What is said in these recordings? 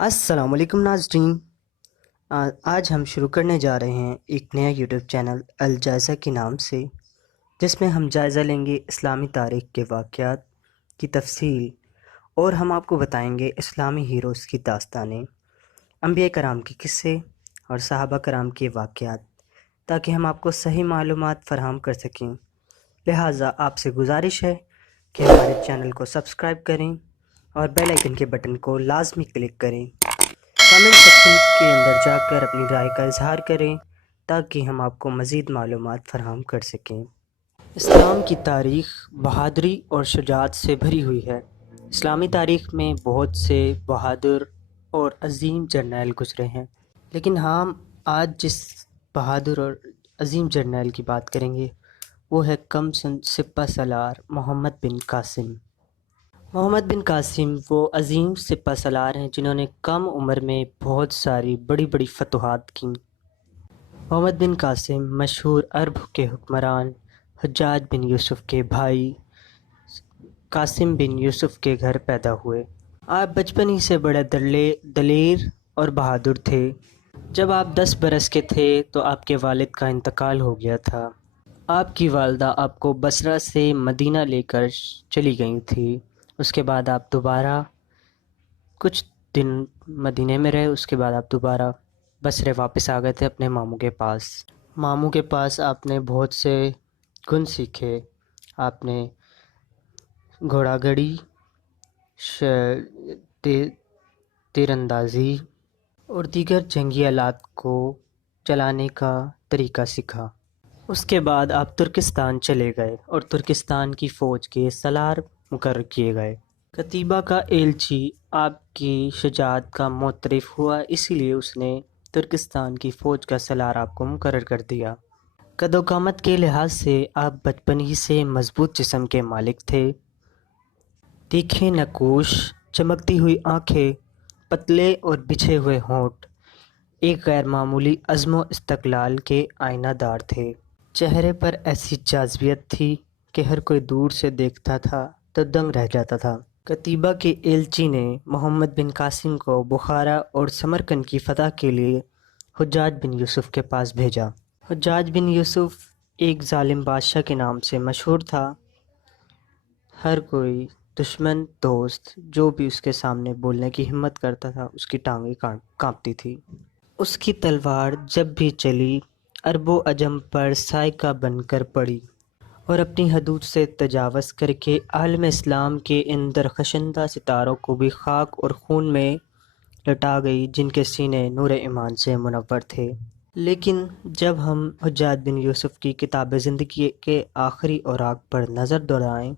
السلام علیکم ناظرین، آج ہم شروع کرنے جا رہے ہیں ایک نیا یوٹیوب چینل الجائزہ کے نام سے، جس میں ہم جائزہ لیں گے اسلامی تاریخ کے واقعات کی تفصیل، اور ہم آپ کو بتائیں گے اسلامی ہیروز کی داستانیں، انبیاء کرام کے قصے اور صحابہ کرام کے واقعات، تاکہ ہم آپ کو صحیح معلومات فراہم کر سکیں۔ لہٰذا آپ سے گزارش ہے کہ ہمارے چینل کو سبسکرائب کریں اور بیل آئیکن کے بٹن کو لازمی کلک کریں۔ کمنٹ سیکشن کے اندر جا کر اپنی رائے کا اظہار کریں تاکہ ہم آپ کو مزید معلومات فراہم کر سکیں۔ اسلام کی تاریخ بہادری اور شجاعت سے بھری ہوئی ہے۔ اسلامی تاریخ میں بہت سے بہادر اور عظیم جرنیل گزرے ہیں، لیکن ہم آج جس بہادر اور عظیم جرنیل کی بات کریں گے وہ ہے کم سن سپہ سالار محمد بن قاسم۔ محمد بن قاسم وہ عظیم سپہ سالار ہیں جنہوں نے کم عمر میں بہت ساری بڑی بڑی فتوحات کیں۔ محمد بن قاسم مشہور عرب کے حکمران حجاج بن یوسف کے بھائی قاسم بن یوسف کے گھر پیدا ہوئے۔ آپ بچپن ہی سے بڑے دلیر اور بہادر تھے۔ جب آپ 10 برس کے تھے تو آپ کے والد کا انتقال ہو گیا تھا۔ آپ کی والدہ آپ کو بصرہ سے مدینہ لے کر چلی گئی تھی۔ اس کے بعد آپ دوبارہ کچھ دن مدینہ میں رہے، اس کے بعد آپ دوبارہ بصرے واپس آ گئے تھے اپنے ماموں کے پاس۔ ماموں کے پاس آپ نے بہت سے گن سیکھے۔ آپ نے گھوڑا گڑی، تیر اندازی اور دیگر جنگی آلات کو چلانے کا طریقہ سیکھا۔ اس کے بعد آپ ترکستان چلے گئے اور ترکستان کی فوج کے سالار مقرر کیے گئے۔ قتیبہ کا ایلچی آپ کی شجاعت کا معترف ہوا، اسی لیے اس نے ترکستان کی فوج کا سالار آپ کو مقرر کر دیا۔ قد و قامت کے لحاظ سے آپ بچپن ہی سے مضبوط جسم کے مالک تھے۔ تیکھے نقوش، چمکتی ہوئی آنکھیں، پتلے اور بچھے ہوئے ہونٹ ایک غیر معمولی عزم و استقلال کے آئینہ دار تھے۔ چہرے پر ایسی جاذبیت تھی کہ ہر کوئی دور سے دیکھتا تھا تو دنگ رہ جاتا تھا۔ قتیبہ کے ایلچی نے محمد بن قاسم کو بخارا اور سمرقند کی فتح کے لیے حجاج بن یوسف کے پاس بھیجا۔ حجاج بن یوسف ایک ظالم بادشاہ کے نام سے مشہور تھا۔ ہر کوئی دشمن دوست جو بھی اس کے سامنے بولنے کی ہمت کرتا تھا اس کی ٹانگیں کانپتی تھی۔ اس کی تلوار جب بھی چلی عرب و عجم پر صاعقہ بن کر پڑی اور اپنی حدود سے تجاوز کر کے عالم اسلام کے ان درخشندہ ستاروں کو بھی خاک اور خون میں لٹا گئی جن کے سینے نور ایمان سے منور تھے۔ لیکن جب ہم حجاج بن یوسف کی کتاب زندگی کے آخری اوراق پر نظر دوڑائیں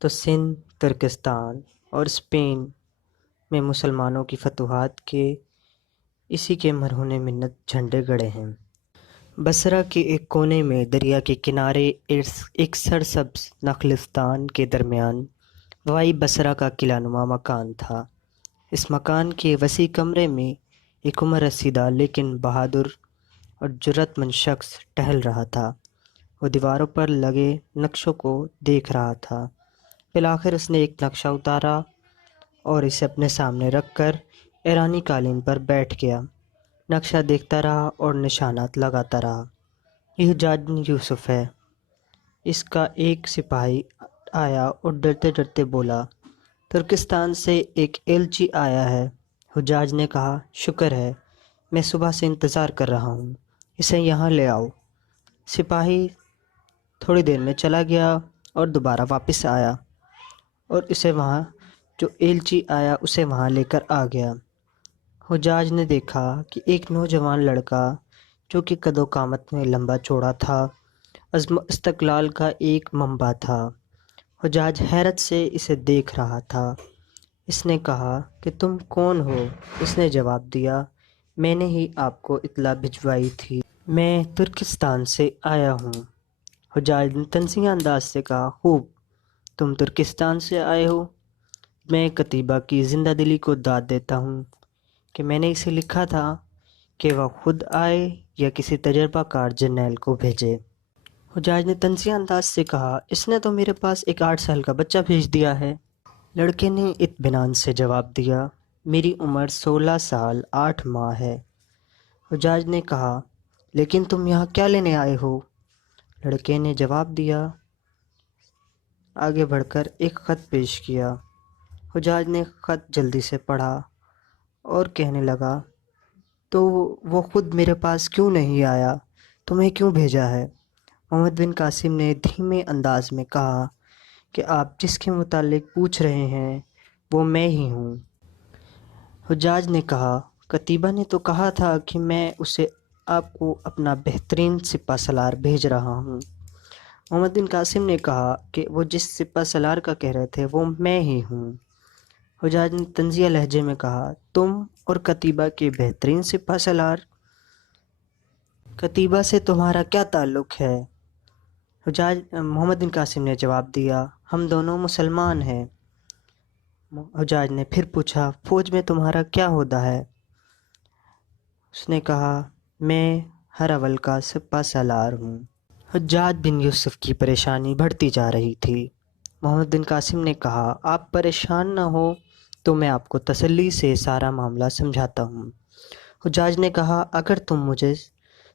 تو سندھ، ترکستان اور اسپین میں مسلمانوں کی فتوحات کے اسی کے مرہون منت جھنڈے گڑے ہیں۔ بصرہ کے ایک کونے میں دریا کے کنارے ایک سرسبز نخلستان کے درمیان وائی بصرہ کا قلعہ نما مکان تھا۔ اس مکان کے وسیع کمرے میں ایک عمر رسیدہ لیکن بہادر اور جرأت مند شخص ٹہل رہا تھا۔ وہ دیواروں پر لگے نقشوں کو دیکھ رہا تھا۔ بالآخر اس نے ایک نقشہ اتارا اور اسے اپنے سامنے رکھ کر ایرانی قالین پر بیٹھ گیا۔ نقشہ دیکھتا رہا اور نشانات لگاتا رہا۔ یہ حجاج بن یوسف ہے۔ اس کا ایک سپاہی آیا اور ڈرتے ڈرتے بولا، ترکستان سے ایک ایلچی آیا ہے۔ حجاج نے کہا، شکر ہے، میں صبح سے انتظار کر رہا ہوں، اسے یہاں لے آؤ۔ سپاہی تھوڑی دیر میں چلا گیا اور دوبارہ واپس آیا اور جو ایلچی آیا اسے وہاں لے کر آ گیا۔ حجاج نے دیکھا کہ ایک نوجوان لڑکا جو کہ قد و قامت میں لمبا چوڑا تھا، عزم و استقلال کا ایک منبع تھا۔ حجاج حیرت سے اسے دیکھ رہا تھا۔ اس نے کہا کہ تم کون ہو؟ اس نے جواب دیا، میں نے ہی آپ کو اطلاع بھجوائی تھی، میں ترکستان سے آیا ہوں۔ حجاج نے طنزیہ انداز سے کہا، خوب، تم ترکستان سے آئے ہو؟ میں قتیبہ کی زندہ دلی کو داد دیتا ہوں کہ میں نے اسے لکھا تھا کہ وہ خود آئے یا کسی تجربہ کار جرنیل کو بھیجے۔ حجاج نے طنزیہ انداز سے کہا، اس نے تو میرے پاس ایک 8 سال کا بچہ بھیج دیا ہے۔ لڑکے نے اطمینان سے جواب دیا، میری عمر 16 سال 8 ماہ ہے۔ حجاج نے کہا لیکن تم یہاں کیا لینے آئے ہو؟ لڑکے نے جواب دیا، آگے بڑھ کر ایک خط پیش کیا۔ حجاج نے خط جلدی سے پڑھا اور کہنے لگا، تو وہ خود میرے پاس کیوں نہیں آیا؟ تمہیں کیوں بھیجا ہے؟ محمد بن قاسم نے دھیمے انداز میں کہا کہ آپ جس کے متعلق پوچھ رہے ہیں وہ میں ہی ہوں۔ حجاج نے کہا، قتیبہ نے تو کہا تھا کہ میں اسے آپ کو اپنا بہترین سپہ سالار بھیج رہا ہوں۔ محمد بن قاسم نے کہا کہ وہ جس سپہ سالار کا کہہ رہے تھے وہ میں ہی ہوں۔ حجاج نے طنزیہ لہجے میں کہا، تم اور قتیبہ کے بہترین سپہ سالار؟ قتیبہ سے تمہارا کیا تعلق ہے؟ محمد بن قاسم نے جواب دیا، ہم دونوں مسلمان ہیں۔ حجاج نے پھر پوچھا، فوج میں تمہارا کیا عہدہ ہے؟ اس نے کہا، میں ہراول کا سپہ سالار ہوں۔ حجاج بن یوسف کی پریشانی بڑھتی جا رہی تھی۔ محمد بن قاسم نے کہا، آپ پریشان نہ ہو تو میں آپ کو تسلی سے سارا معاملہ سمجھاتا ہوں۔ حجاج نے کہا، اگر تم مجھے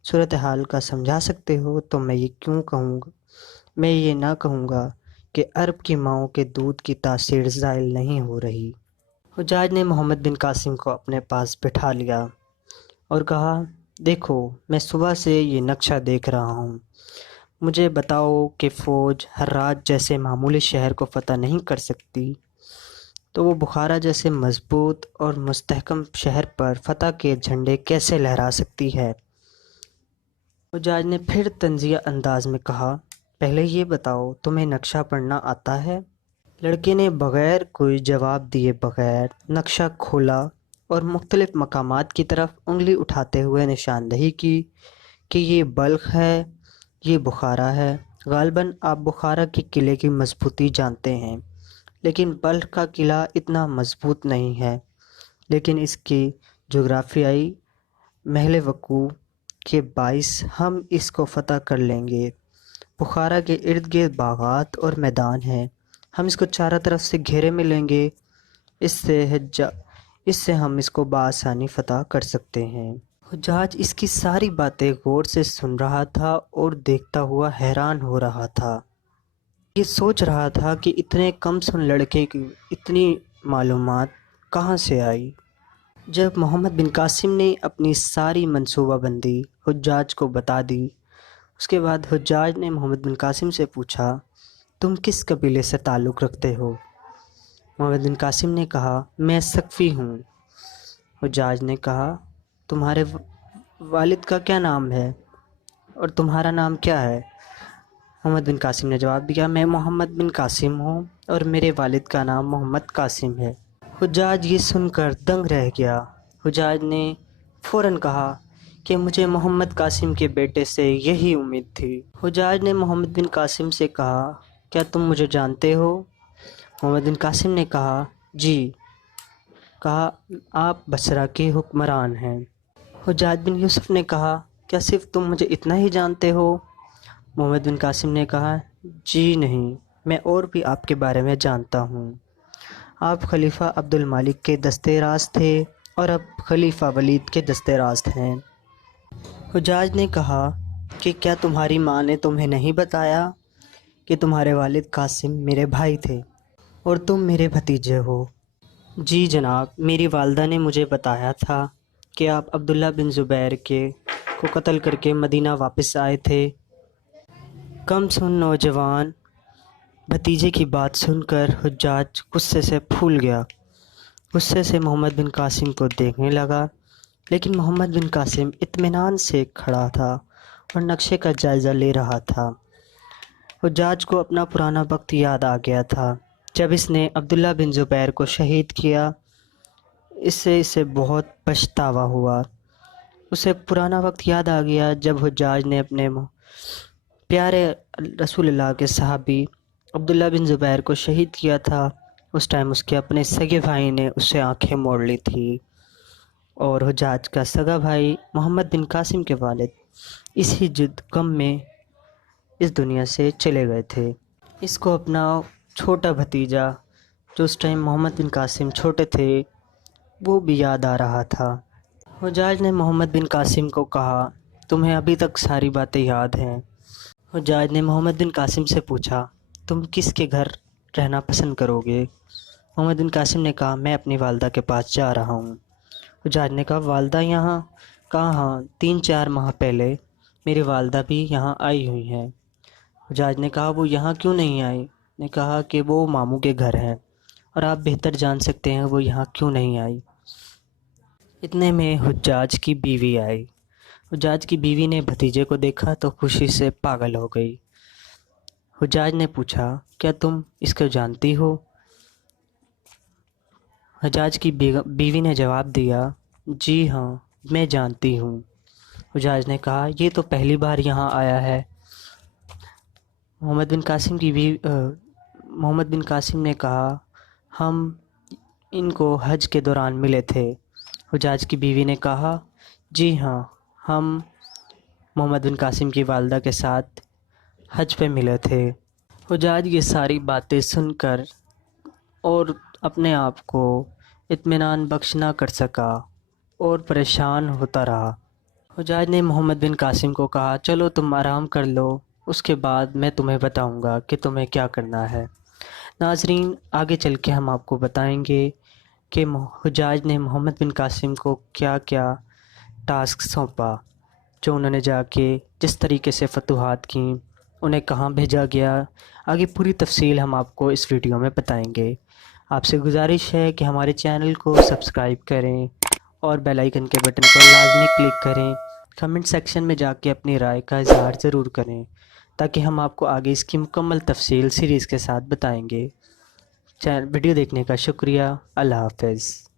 صورتحال کا سمجھا سکتے ہو تو میں یہ نہ کہوں گا کہ عرب کی ماؤں کے دودھ کی تاثیر زائل نہیں ہو رہی۔ حجاج نے محمد بن قاسم کو اپنے پاس بٹھا لیا اور کہا، دیکھو میں صبح سے یہ نقشہ دیکھ رہا ہوں، مجھے بتاؤ کہ فوج ہرات جیسے معمولی شہر کو فتح نہیں کر سکتی تو وہ بخارا جیسے مضبوط اور مستحکم شہر پر فتح کے جھنڈے کیسے لہرا سکتی ہے؟ حجاج نے پھر طنزیہ انداز میں کہا، پہلے یہ بتاؤ تمہیں نقشہ پڑھنا آتا ہے؟ لڑکے نے بغیر کوئی جواب دیے بغیر نقشہ کھولا اور مختلف مقامات کی طرف انگلی اٹھاتے ہوئے نشاندہی کی کہ یہ بلخ ہے، یہ بخارا ہے۔ غالباً آپ بخارا کے قلعے کی مضبوطی جانتے ہیں، لیکن بلخ کا قلعہ اتنا مضبوط نہیں ہے، لیکن اس کی جغرافیائی محل وقوع کے باعث ہم اس کو فتح کر لیں گے۔ بخارا کے ارد گرد باغات اور میدان ہیں، ہم اس کو چاروں طرف سے گھیرے میں لیں گے، اس سے ہم اس کو بآسانی فتح کر سکتے ہیں۔ حجاج اس کی ساری باتیں غور سے سن رہا تھا اور دیکھتا ہوا حیران ہو رہا تھا۔ یہ سوچ رہا تھا کہ اتنے کم سن لڑکے کی اتنی معلومات کہاں سے آئی۔ جب محمد بن قاسم نے اپنی ساری منصوبہ بندی حجاج کو بتا دی، اس کے بعد حجاج نے محمد بن قاسم سے پوچھا، تم کس قبیلے سے تعلق رکھتے ہو؟ محمد بن قاسم نے کہا، میں ثقفی ہوں۔ حجاج نے کہا، تمہارے والد کا کیا نام ہے اور تمہارا نام کیا ہے؟ محمد بن قاسم نے جواب دیا، میں محمد بن قاسم ہوں اور میرے والد کا نام محمد قاسم ہے۔ حجاج یہ سن کر دنگ رہ گیا۔ حجاج نے فوراً کہا کہ مجھے محمد قاسم کے بیٹے سے یہی امید تھی۔ حجاج نے محمد بن قاسم سے کہا، کیا تم مجھے جانتے ہو؟ محمد بن قاسم نے کہا، جی۔ کہا، آپ بصرہ کے حکمران ہیں۔ حجاج بن یوسف نے کہا، کیا صرف تم مجھے اتنا ہی جانتے ہو؟ محمد بن قاسم نے کہا، جی نہیں، میں اور بھی آپ کے بارے میں جانتا ہوں۔ آپ خلیفہ عبد المالک کے دستِ راست تھے اور اب خلیفہ ولید کے دستِ راست ہیں۔ حجاج نے کہا کہ کیا تمہاری ماں نے تمہیں نہیں بتایا کہ تمہارے والد قاسم میرے بھائی تھے اور تم میرے بھتیجے ہو؟ جی جناب، میری والدہ نے مجھے بتایا تھا کہ آپ عبداللہ بن زبیر کو قتل کر کے مدینہ واپس آئے تھے۔ کم سن نوجوان بھتیجے کی بات سن کر حجاج غصے سے پھول گیا۔ غصے سے محمد بن قاسم کو دیکھنے لگا، لیکن محمد بن قاسم اطمینان سے کھڑا تھا اور نقشے کا جائزہ لے رہا تھا۔ حجاج کو اپنا پرانا وقت یاد آ گیا تھا جب اس نے عبداللہ بن زبیر کو شہید کیا۔ اسے بہت پچھتاوا ہوا۔ اسے پرانا وقت یاد آ گیا جب حجاج نے اپنے پیارے رسول اللہ کے صحابی عبداللہ بن زبیر کو شہید کیا تھا۔ اس ٹائم اس کے اپنے سگے بھائی نے اس سے آنکھیں موڑ لی تھی اور حجاج کا سگا بھائی محمد بن قاسم کے والد اسی غم میں اس دنیا سے چلے گئے تھے۔ اس کو اپنا چھوٹا بھتیجا، جو اس ٹائم محمد بن قاسم چھوٹے تھے، وہ بھی یاد آ رہا تھا۔ حجاج نے محمد بن قاسم کو کہا، تمہیں ابھی تک ساری باتیں یاد ہیں؟ حجاج نے محمد بن قاسم سے پوچھا، تم کس کے گھر رہنا پسند کرو گے؟ محمد بن قاسم نے کہا، میں اپنی والدہ کے پاس جا رہا ہوں۔ حجاج نے کہا، والدہ یہاں؟ کہا، ہاں، 3-4 ماہ پہلے میری والدہ بھی یہاں آئی ہوئی ہیں۔ حجاج نے کہا، وہ یہاں کیوں نہیں آئی؟ نے کہا کہ وہ ماموں کے گھر ہیں اور آپ بہتر جان سکتے ہیں وہ یہاں کیوں نہیں آئی۔ اتنے میں حجاج کی بیوی آئی۔ حجاج کی بیوی نے بھتیجے کو دیکھا تو خوشی سے پاگل ہو گئی۔ حجاج نے پوچھا، کیا تم اس کو جانتی ہو؟ حجاج کی بیوی نے جواب دیا، جی ہاں، میں جانتی ہوں۔ حجاج نے کہا، یہ تو پہلی بار یہاں آیا ہے۔ محمد بن قاسم نے کہا، ہم ان کو حج کے دوران ملے تھے۔ حجاج کی بیوی نے کہا، جی ہاں، ہم محمد بن قاسم کی والدہ کے ساتھ حج پہ ملے تھے۔ حجاج یہ ساری باتیں سن کر اور اپنے آپ کو اطمینان بخش نہ کر سکا اور پریشان ہوتا رہا۔ حجاج نے محمد بن قاسم کو کہا، چلو تم آرام کر لو، اس کے بعد میں تمہیں بتاؤں گا کہ تمہیں کیا کرنا ہے۔ ناظرین، آگے چل کے ہم آپ کو بتائیں گے کہ حجاج نے محمد بن قاسم کو کیا کیا ٹاسک سونپا، جو انہوں نے جا کے جس طریقے سے فتوحات کیں، انہیں کہاں بھیجا گیا۔ آگے پوری تفصیل ہم آپ کو اس ویڈیو میں بتائیں گے۔ آپ سے گزارش ہے کہ ہمارے چینل کو سبسکرائب کریں اور بیل آئیکن کے بٹن پر لازمی کلک کریں۔ کمنٹ سیکشن میں جا کے اپنی رائے کا اظہار ضرور کریں تاکہ ہم آپ کو آگے اس کی مکمل تفصیل سیریز کے ساتھ بتائیں گے۔ ویڈیو دیکھنے کا شکریہ۔ اللہ حافظ۔